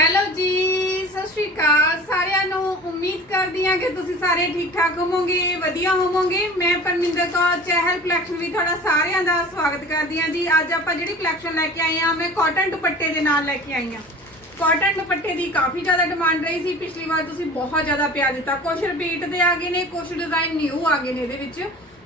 Hello ਜੀ, ਸਤਿ ਸ਼੍ਰੀ ਅਕਾਲ। ਸਾਰਿਆਂ ਨੂੰ ਉਮੀਦ ਕਰਦੀ ਹਾਂ ਕਿ ਤੁਸੀਂ ਸਾਰੇ ਠੀਕ ਠਾਕ ਹੋਵੋਗੇ, ਵਧੀਆ ਹੋਵੋਗੇ। ਮੈਂ ਪਰਮਿੰਦਰ ਕੌਰ, ਚਹਿਲ ਕਲੈਕਸ਼ਨ ਵੀ ਤੁਹਾਡਾ ਸਾਰਿਆਂ ਦਾ ਸਵਾਗਤ ਕਰਦੀ ਹਾਂ ਜੀ। ਅੱਜ ਆਪਾਂ ਜਿਹੜੀ ਕਲੈਕਸ਼ਨ ਲੈ ਕੇ ਆਏ ਹਾਂ, ਮੈਂ ਕਾਟਨ ਦੁਪੱਟੇ ਦੇ ਨਾਲ ਲੈ ਕੇ ਆਈ ਹਾਂ। ਕਾਟਨ ਦੁਪੱਟੇ ਦੀ ਕਾਫੀ ਜ਼ਿਆਦਾ ਡਿਮਾਂਡ ਰਹੀ ਸੀ। ਪਿਛਲੀ ਵਾਰ ਤੁਸੀਂ ਬਹੁਤ ਜ਼ਿਆਦਾ ਪਿਆ ਦਿੱਤਾ। ਕੁਝ ਰਿਪੀਟ ਦੇ ਆ ਗਏ ਨੇ ਕੁਝ ਡਿਜ਼ਾਈਨ ਨਿਊ ਆ ਗਏ ਨੇ ਇਹਦੇ ਵਿੱਚ।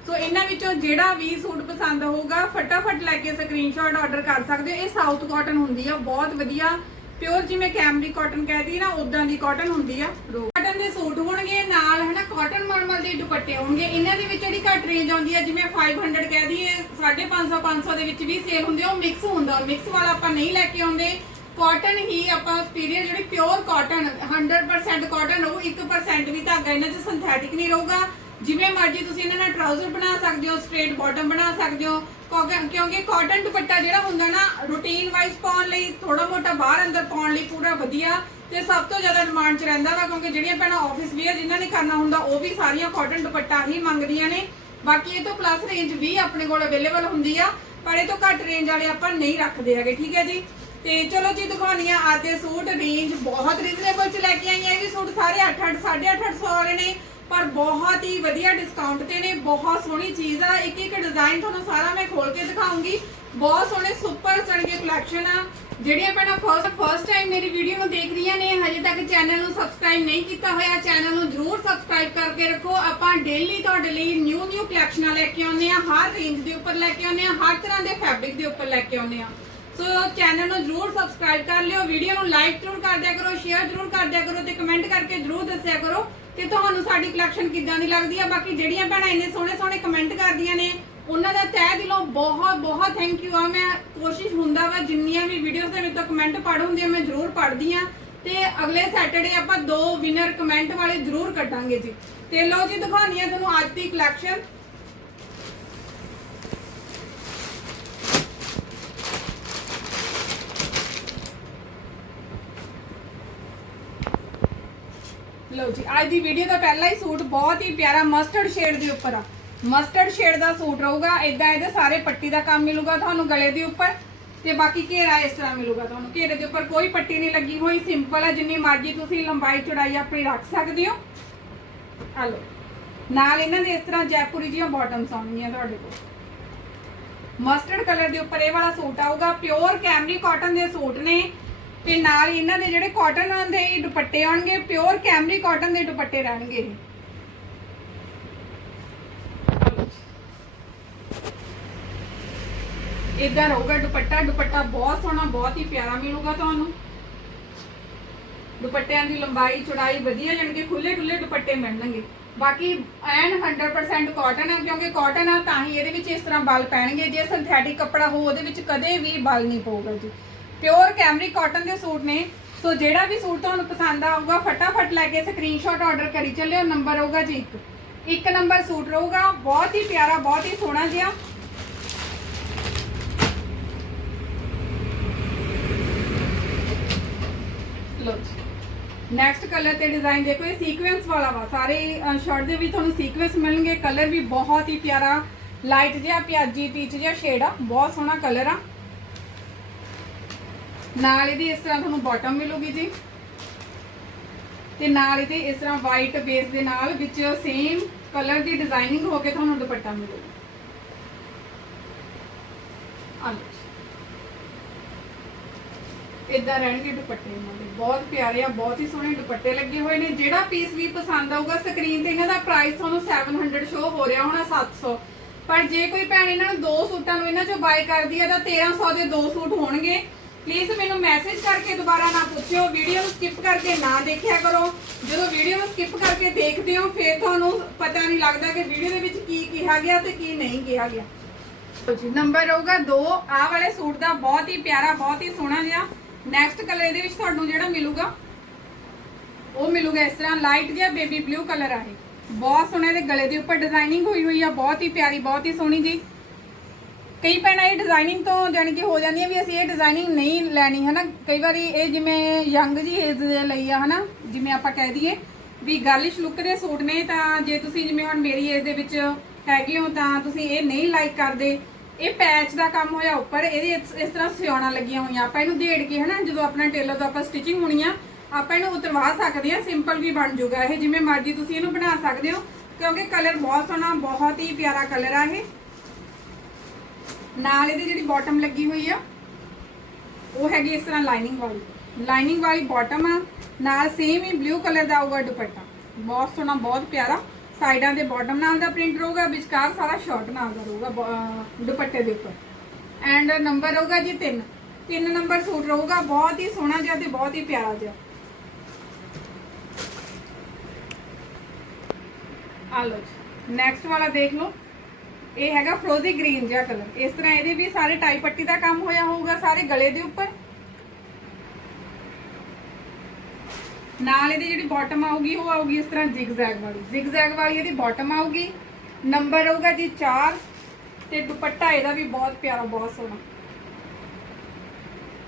ਸੋ ਇਹਨਾਂ ਵਿੱਚੋਂ ਜਿਹੜਾ ਵੀ ਸੂਟ ਪਸੰਦ ਹੋਊਗਾ, ਫਟਾਫਟ ਲੈ ਕੇ ਸਕਰੀਨਸ਼ਾਟ ਆਰਡਰ ਕਰ ਸਕਦੇ ਹੋ। ਇਹ ਸਾਊਥ ਕਾਟਨ ਹੁੰਦੀ ਆ, ਬਹੁਤ ਵਧੀਆ। ਪਿਓਰ ਜਿਵੇਂ ਕੈਮਰੀ ਕਾਟਨ ਕਹਦੀ ਨਾ ਉਦਾਂ ਦੀ ਕਾਟਨ ਹੁੰਦੀ ਆ। ਕਾਟਨ ਦੇ ਸੂਟ ਹੋਣਗੇ ਨਾਲ ਹਨਾ ਕਾਟਨ ਮਲਮਲ ਦੇ ਦੁਪੱਟੇ ਹੋਣਗੇ। ਇਹਨਾਂ ਦੇ ਵਿੱਚ ਜਿਹੜੀ ਘੱਟ ਰੇਂਜ ਆਉਂਦੀ ਆ ਜਿਵੇਂ 500 ਕਹਿ ਦਈਏ 550 500 ਦੇ ਵਿੱਚ ਵੀ ਸੇਲ ਹੁੰਦੇ ਆ, ਉਹ ਮਿਕਸ ਹੁੰਦਾ। ਮਿਕਸ ਵਾਲਾ ਆਪਾਂ ਨਹੀਂ ਲੈ ਕੇ ਆਉਂਦੇ। ਕਾਟਨ ਹੀ ਆਪਾਂ ਸੁਪੀਰੀਅਰ ਜਿਹੜੀ ਪਿਓਰ ਕਾਟਨ 100% ਕਾਟਨ ਉਹ 1% ਵੀ ਧਾਗਾ ਇਹਨਾਂ 'ਚ ਸਿੰਥੈਟਿਕ ਨਹੀਂ ਰਹੂਗਾ। ਜਿਵੇਂ ਮਰਜ਼ੀ ਤੁਸੀਂ ਇਹਨਾਂ ਨਾਲ ਟਰਾਊਜ਼ਰ ਬਣਾ ਸਕਦੇ ਹੋ ਸਟ੍ਰੇਟ ਬਾਟਮ ਬਣਾ ਸਕਦੇ ਹੋ। ਕਿਉਂਕਿ- ਕਿਉਂਕਿ ਕਾਟਨ ਦੁਪੱਟਾ ਜਿਹੜਾ ਹੁੰਦਾ ਨਾ ਰੂਟੀਨ ਵਾਈਜ਼ ਪਾਉਣ ਲਈ ਥੋੜਾ ਮੋਟਾ ਬਾਹਰ ਅੰਦਰ ਪਾਉਣ ਲਈ ਪੂਰਾ ਵਧੀਆ ਤੇ ਸਭ ਤੋਂ ਜ਼ਿਆਦਾ ਡਿਮਾਂਡ 'ਚ ਰਹਿੰਦਾ ਵਾ, ਕਿਉਂਕਿ ਜਿਹੜੀਆਂ ਭੈਣਾਂ ਆਫਿਸ ਵੇਅਰ ਜਿਨ੍ਹਾਂ ਨੇ ਕਰਨਾ ਹੁੰਦਾ, ਉਹ ਵੀ ਸਾਰੀਆਂ ਕਾਟਨ ਦੁਪੱਟਾ ਹੀ ਮੰਗਦੀਆਂ ਨੇ। ਬਾਕੀ ਇਹ ਤੋਂ ਪਲੱਸ ਰੇਂਜ ਵੀ ਆਪਣੇ ਕੋਲ ਅਵੇਲੇਬਲ ਹੁੰਦੀ ਆ, ਪਰ ਇਹ ਤੋਂ ਘੱਟ ਰੇਂਜ ਵਾਲੇ ਆਪਾਂ ਨਹੀਂ ਰੱਖਦੇ ਹੈਗੇ, ਠੀਕ ਹੈ ਜੀ? ਤੇ ਚਲੋ ਜੀ ਦਿਖਾਉਣੀ ਆ ਅੱਜ ਦੇ ਸੂਟ ਰੇਂਜ ਬਹੁਤ ਰੀਜ਼ਨੇਬਲ ਚ ਲੈ ਕੇ ਆਈ ਆ ਇਹ ਵੀ ਸੂਟ ਸਾਰੇ 8 8 850 ਵਾਲੇ ਨੇ। ਪਰ ਬਹੁਤ ਹੀ ਵਧੀਆ ਡਿਸਕਾਊਂਟ ਤੇ ਨੇ, ਬਹੁਤ ਸੋਹਣੀ ਚੀਜ਼ ਆ। ਇੱਕ ਇੱਕ ਡਿਜ਼ਾਈਨ ਤੁਹਾਨੂੰ ਸਾਰਾ ਮੈਂ ਖੋਲ ਕੇ ਦਿਖਾਉਂਗੀ। ਬਹੁਤ ਸੋਹਣੇ ਸੁਪਰ ਚੰਗੇ ਕਲੈਕਸ਼ਨ ਆ। ਜਿਹੜੀਆਂ ਭੈਣਾਂ ਫਸਟ ਫਸਟ ਟਾਈਮ ਮੇਰੀ ਵੀਡੀਓ ਨੂੰ ਦੇਖ ਰਹੀਆਂ ਨੇ, ਹਜੇ ਤੱਕ ਚੈਨਲ ਨੂੰ ਸਬਸਕ੍ਰਾਈਬ ਨਹੀਂ ਕੀਤਾ ਹੋਇਆ ਚੈਨਲ ਨੂੰ ਜਰੂਰ ਸਬਸਕ੍ਰਾਈਬ ਕਰਕੇ ਰੱਖੋ। ਆਪਾਂ ਡੇਲੀ ਤੁਹਾਡੇ ਲਈ ਨਿਊ ਨਿਊ ਕਲੈਕਸ਼ਨਾਂ ਲੈ ਕੇ ਆਉਂਦੇ ਆ, ਹਰ ਰੇਂਜ ਦੇ ਉੱਪਰ ਲੈ ਕੇ ਆਉਂਦੇ ਆ, ਹਰ ਤਰ੍ਹਾਂ ਦੇ ਫੈਬਰਿਕ ਦੇ ਉੱਪਰ ਲੈ ਕੇ ਆਉਂਦੇ ਆ। ਸੋ ਚੈਨਲ ਨੂੰ ਜਰੂਰ ਸਬਸਕ੍ਰਾਈਬ ਕਰ ਲਿਓ ਵੀਡੀਓ ਨੂੰ ਲਾਈਕ ਜਰੂਰ ਕਰ ਦਿਆ ਕਰੋ ਸ਼ੇਅਰ ਜਰੂਰ ਕਰ ਦਿਆ ਕਰੋ ਤੇ ਕਮੈਂਟ ਕਰਕੇ ਜਰੂਰ ਦੱਸਿਆ ਕਰੋ। ਕਿ ਤੁਹਾਨੂੰ ਸਾਡੀ ਕਲੈਕਸ਼ਨ ਕਿੱਦਾਂ ਦੀ ਲੱਗਦੀ ਆ? ਬਾਕੀ ਜਿਹੜੀਆਂ ਭੈਣਾਂ ਇੰਨੇ ਸੋਹਣੇ ਸੋਹਣੇ ਕਮੈਂਟ ਕਰਦੀਆਂ ਨੇ, ਉਹਨਾਂ ਦਾ ਤਹਿ ਦਿਲੋਂ ਬਹੁਤ ਬਹੁਤ ਥੈਂਕ ਯੂ ਆ। ਮੈਂ ਕੋਸ਼ਿਸ਼ ਹੁੰਦਾ ਵਾ, ਜਿੰਨੀਆਂ ਵੀ ਵੀਡੀਓਜ਼ ਦੇ ਵਿੱਚ ਕਮੈਂਟ ਪੜ੍ਹ ਹੁੰਦੀ ਆ ਮੈਂ ਜਰੂਰ ਪੜ੍ਹਦੀ ਆ। ਤੇ ਅਗਲੇ ਸੈਟਰਡੇ ਆਪਾਂ ਦੋ ਵਿਨਰ ਕਮੈਂਟ ਵਾਲੇ ਜਰੂਰ ਕੱਢਾਂਗੇ ਜੀ। ਤੇ ਲਓ ਜੀ ਦਿਖਾਉਣੀ ਆ ਤੁਹਾਨੂੰ ਅੱਜ ਦੀ ਕਲੈਕਸ਼ਨ ਲਓ ਜੀ, ਅੱਜ ਦੀ ਵੀਡੀਓ ਦਾ ਪਹਿਲਾ ਹੀ ਸੂਟ ਬਹੁਤ ਹੀ ਪਿਆਰਾ ਮਸਟਰਡ ਸ਼ੇਡ ਦੇ ਉੱਪਰ ਆ। ਮਸਟਰਡ ਸ਼ੇਡ ਦਾ ਸੂਟ ਰਹੂਗਾ ਇਦਾਂ ਇਹਦੇ ਸਾਰੇ ਪੱਟੀ ਦਾ ਕੰਮ ਮਿਲੂਗਾ ਤੁਹਾਨੂੰ ਗਲੇ ਦੇ ਉੱਪਰ, ਤੇ ਬਾਕੀ ਘੇਰਾ ਇਸ ਤਰ੍ਹਾਂ ਮਿਲੂਗਾ ਤੁਹਾਨੂੰ। ਘੇਰੇ ਦੇ ਉੱਪਰ ਕੋਈ ਪੱਟੀ ਨਹੀਂ ਲੱਗੀ ਹੋਈ ਸਿੰਪਲ ਆ, ਜਿੰਨੀ ਮਰਜ਼ੀ ਤੁਸੀਂ ਲੰਬਾਈ ਚੌੜਾਈ ਆਪਣੀ ਰੱਖ ਸਕਦੇ ਹੋ। ਆ ਲਓ, ਨਾਲ ਇਹਨਾਂ ਦੇ ਇਸ ਤਰ੍ਹਾਂ ਜੈਪੁਰੀ ਜੀਆਂ ਬਾਟਮਸ ਆਉਣਗੀਆਂ ਤੁਹਾਡੇ ਕੋਲ। ਮਸਟਰਡ ਕਲਰ ਦੇ ਉੱਪਰ ਇਹ ਵਾਲਾ ਸੂਟ ਆਊਗਾ ਪਿਓਰ ਕੈਮਰੀ ਕਾਟਨ ਦੇ ਸੂਟ ਨੇ। ਤੇ ਨਾਲ ਹੀ ਇਹਨਾਂ ਦੇ ਜਿਹੜੇ ਕਾਟਨ ਦੇ ਦੁਪੱਟੇ ਆਉਣਗੇ ਪਿਓਰ ਕੈਮਰੀ ਕਾਟਨ ਦੇ ਦੁਪੱਟੇ ਰਹਿਣਗੇ ਇਦਾਂ ਰਹੂਗਾ ਦੁਪੱਟਾ ਦੁਪੱਟਾ ਬਹੁਤ ਸੋਹਣਾ, ਬਹੁਤ ਹੀ ਪਿਆਰਾ ਮਿਲੂਗਾ ਤੁਹਾਨੂੰ। ਦੁਪੱਟਿਆਂ ਦੀ ਲੰਬਾਈ, ਚੌੜਾਈ ਵਧੀਆ ਜਾਣਗੇ ਖੁੱਲੇ ਖੁੱਲੇ ਦੁਪੱਟੇ ਮਿਲਣਗੇ। ਬਾਕੀ ਐਨ 100% ਕਾਟਨ ਹੈ ਕਿਉਂਕਿ ਕਾਟਨ ਆ ਤਾਂ ਹੀ ਇਹਦੇ ਵਿੱਚ ਇਸ ਤਰ੍ਹਾਂ ਬਲ ਪੈਣਗੇ। ਜੇ ਸਿੰਥੈਟਿਕ ਕੱਪੜਾ ਹੋ, ਉਹਦੇ ਵਿੱਚ ਕਦੇ ਵੀ ਬਲ ਨਹੀਂ ਪਊਗਾ ਜੀ। ਪਿਓਰ ਕੈਮਰੀ ਕਾਟਨ ਦੇ ਸੂਟ ਨੇ। ਸੋ ਜਿਹੜਾ ਵੀ ਸੂਟ ਤੁਹਾਨੂੰ ਪਸੰਦ ਆਊਗਾ, ਫਟਾਫਟ ਲੈ ਕੇ ਸਕਰੀਨਸ਼ਾਟ ਆਰਡਰ ਕਰੀ ਚੱਲਿਓ। ਨੰਬਰ ਹੋਊਗਾ ਜੀ ਇੱਕ। ਇੱਕ ਨੰਬਰ ਸੂਟ ਰਹੂਗਾ। ਬਹੁਤ ਹੀ ਪਿਆਰਾ, ਬਹੁਤ ਹੀ ਸੋਹਣਾ ਜਿਹਾ। ਲੋ ਨੈਕਸਟ ਕਲਰ ਤੇ ਡਿਜ਼ਾਈਨ ਦੇਖੋ, ਇਹ ਸੀਕੁਐਂਸ ਵਾਲਾ ਵਾ। ਸਾਰੇ ਸ਼ਰਟ ਦੇ ਵਿੱਚ ਤੁਹਾਨੂੰ ਸੀਕੁਐਂਸ ਮਿਲਣਗੇ। ਕਲਰ ਵੀ ਬਹੁਤ ਹੀ ਪਿਆਰਾ। ਲਾਈਟ ਜਿਹਾ, ਪਿਆਜੀ ਪੀਚ ਜਿਹਾ ਸ਼ੇਡ ਆ। ਬਹੁਤ ਸੋਹਣਾ ਕਲਰ ਆ। ਨਾਲ ਇਹਦੀ ਇਸ ਤਰ੍ਹਾਂ ਤੁਹਾਨੂੰ ਬਾਟਮ ਮਿਲੂਗੀ ਜੀ। ਤੇ ਨਾਲ ਇਹਦੇ ਇਸ ਤਰ੍ਹਾਂ ਵਾਈਟ ਬੇਸ ਦੇ ਨਾਲ ਵਿੱਚ ਸੇਮ ਕਲਰ ਦੀ ਡਿਜ਼ਾਈਨਿੰਗ ਹੋ ਕੇ ਤੁਹਾਨੂੰ ਦੁਪੱਟਾ ਮਿਲੂਗਾ। ਆ ਇਦਾਂ ਰਹਿਣਗੇ ਦੁਪੱਟੇ ਇਹਨਾਂ ਦੇ। ਬਹੁਤ ਪਿਆਰੇ ਆ, ਬਹੁਤ ਹੀ ਸੋਹਣੇ ਦੁਪੱਟੇ ਲੱਗੇ ਹੋਏ ਨੇ। ਜਿਹੜਾ ਪੀਸ ਵੀ ਪਸੰਦ ਆਊਗਾ ਸਕਰੀਨ ਤੇ, ਇਹਨਾਂ ਦਾ ਪ੍ਰਾਈਸ ਤੁਹਾਨੂੰ 700 ਸ਼ੋ ਹੋ ਰਿਹਾ ਹੋਣਾ 700 ਪਰ ਜੇ ਕੋਈ ਭੈਣ ਇਹਨਾਂ ਨੂੰ ਦੋ ਸੂਟਾਂ ਨੂੰ, ਇਹਨਾਂ ਚੋਂ ਬਾਈ ਕਰਦੀ ਹੈ ਤਾਂ 1300 ਦੇ ਦੋ ਸੂਟ ਹੋਣਗੇ। ਪਲੀਜ਼ ਮੈਨੂੰ ਮੈਸੇਜ ਕਰਕੇ ਦੁਬਾਰਾ ਨਾ ਪੁੱਛਿਓ ਵੀਡੀਓ ਨੂੰ ਸਕਿਪ ਕਰਕੇ ਨਾ ਦੇਖਿਆ ਕਰੋ। ਜਦੋਂ ਵੀਡੀਓ ਨੂੰ ਸਕਿਪ ਕਰਕੇ ਦੇਖਦੇ ਹੋ, ਫਿਰ ਤੁਹਾਨੂੰ ਪਤਾ ਨਹੀਂ ਲੱਗਦਾ ਕਿ ਵੀਡੀਓ ਦੇ ਵਿੱਚ ਕੀ ਕਿਹਾ ਗਿਆ ਤੇ ਕੀ ਨਹੀਂ ਕਿਹਾ ਗਿਆ। ਜੀ ਨੰਬਰ ਹੋਊਗਾ 2 ਆਹ ਵਾਲੇ ਸੂਟ ਦਾ ਬਹੁਤ ਹੀ ਪਿਆਰਾ, ਬਹੁਤ ਹੀ ਸੋਹਣਾ ਜਿਹਾ ਨੈਕਸਟ ਕਲਰ ਇਹਦੇ ਵਿੱਚ ਤੁਹਾਨੂੰ ਜਿਹੜਾ ਮਿਲੂਗਾ, ਉਹ ਮਿਲੂਗਾ ਇਸ ਤਰ੍ਹਾਂ ਲਾਈਟ ਜਿਹਾ ਬੇਬੀ ਬਲੂ ਕਲਰ ਆ ਇਹ। ਬਹੁਤ ਸੋਹਣਾ ਇਹਦੇ ਗਲੇ ਦੇ ਉੱਪਰ ਡਿਜ਼ਾਈਨਿੰਗ ਹੋਈ ਹੋਈ ਆ, ਬਹੁਤ ਹੀ ਪਿਆਰੀ, ਬਹੁਤ ਹੀ ਸੋਹਣੀ ਜੀ। ਕਈ ਭੈਣਾਂ ਇਹ ਡਿਜ਼ਾਈਨਿੰਗ ਤੋਂ ਜਾਣੀ ਕਿ ਹੋ ਜਾਂਦੀਆਂ ਵੀ ਅਸੀਂ ਇਹ ਡਿਜ਼ਾਈਨਿੰਗ ਨਹੀਂ ਲੈਣੀ ਹੈ ਨਾ ਕਈ ਵਾਰੀ ਇਹ ਜਿਵੇਂ ਯੰਗ ਜੀ ਏਜ ਦੇ ਲਈ ਆ, ਹਨਾ? ਜਿਵੇਂ ਆਪਾਂ ਕਹਿ ਦਈਏ ਵੀ ਗਰਲਿਸ਼ ਲੁੱਕ ਦੇ ਸੂਟ ਨੇ, ਤਾਂ ਜੇ ਤੁਸੀਂ ਜਿਵੇਂ ਹੁਣ ਮੇਰੀ ਏਜ ਦੇ ਵਿੱਚ ਹੈਗੇ ਹੋ, ਤਾਂ ਤੁਸੀਂ ਇਹ ਨਹੀਂ ਲਾਈਕ ਕਰਦੇ। ਇਹ ਪੈਚ ਦਾ ਕੰਮ ਹੋਇਆ ਉੱਪਰ, ਇਹਦੇ ਇਸ ਇਸ ਤਰ੍ਹਾਂ ਸਿਉਣਾ ਲੱਗੀਆਂ ਹੋਈਆਂ। ਆਪਾਂ ਇਹਨੂੰ ਦੇੜ ਕੇ, ਹਨਾ? ਜਦੋਂ ਆਪਣਾ ਟੇਲਰ ਤੋਂ ਆਪਾਂ ਸਟਿਚਿੰਗ ਹੋਣੀ ਆ, ਆਪਾਂ ਇਹਨੂੰ ਉਤਰਵਾ ਸਕਦੇ ਆ ਸਿੰਪਲ ਵੀ ਬਣ ਜਾਊਗਾ। ਇਹ ਜਿਵੇਂ ਮਰਜ਼ੀ ਤੁਸੀਂ ਇਹਨੂੰ ਬਣਾ ਸਕਦੇ ਹੋ, ਕਿਉਂਕਿ ਕਲਰ ਬਹੁਤ ਸੋਹਣਾ, ਬਹੁਤ ਹੀ ਪਿਆਰਾ ਕਲਰ ਆ ਇਹ। ਨਾਲ ਇਹਦੀ ਜਿਹੜੀ ਬਾਟਮ ਲੱਗੀ ਹੋਈ ਆ, ਉਹ ਹੈਗੀ ਇਸ ਤਰ੍ਹਾਂ ਲਾਈਨਿੰਗ ਵਾਲੀ। ਲਾਈਨਿੰਗ ਵਾਲੀ ਬਾਟਮ ਆ, ਨਾਲ ਸੇਮ ਹੀ ਬਲੂ ਕਲਰ ਦਾ ਆਊਗਾ ਦੁਪੱਟਾ। ਬਹੁਤ ਸੋਹਣਾ, ਬਹੁਤ ਪਿਆਰਾ। ਸਾਈਡਾਂ ਦੇ ਬਾਟਮ ਨਾਲ ਦਾ ਪ੍ਰਿੰਟ ਰਹੂਗਾ, ਵਿਚਕਾਰ ਸਾਰਾ ਸ਼ਾਰਟ ਨਾਲ ਦਾ ਰਹੂਗਾ, ਬ- ਦੁਪੱਟੇ ਦੇ ਉੱਪਰ। ਐਂਡ ਨੰਬਰ ਰਹੂਗਾ ਜੀ 3 3 ਨੰਬਰ ਸੂਟ ਰਹੂਗਾ, ਬਹੁਤ ਹੀ ਸੋਹਣਾ ਜਿਹਾ ਤੇ ਬਹੁਤ ਹੀ ਪਿਆਰਾ ਜਿਹਾ। ਆ ਲਓ ਜੀ। ਨੈਕਸਟ ਵਾਲਾ ਦੇਖ ਲਓ। ਇਹ ਹੈਗਾ ਫਰੋਜ਼ੀ ਗ੍ਰੀਨ ਜਿਹਾ ਕਲਰ ਇਸ ਤਰ੍ਹਾਂ ਇਹਦੇ ਵੀ ਸਾਰੇ ਟਾਈ ਪੱਟੀ ਦਾ ਕੰਮ ਹੋਇਆ ਹੋਊਗਾ, ਸਾਰੇ ਗਲੇ ਦੇ ਉੱਪਰ। ਨਾਲ ਇਹਦੀ ਜਿਹੜੀ ਬਾਟਮ ਆਊਗੀ, ਉਹ ਆਊਗੀ ਇਸ ਤਰ੍ਹਾਂ ਜ਼ਿਗਜ਼ੈਗ ਵਾਲੀ। ਜ਼ਿਗਜ਼ੈਗ ਵਾਲੀ ਇਹਦੀ ਬਾਟਮ ਆਊਗੀ। ਨੰਬਰ ਰਹੂਗਾ ਜੀ 4 ਤੇ ਦੁਪੱਟਾ ਇਹਦਾ ਵੀ ਬਹੁਤ ਪਿਆਰਾ, ਬਹੁਤ ਸੋਹਣਾ।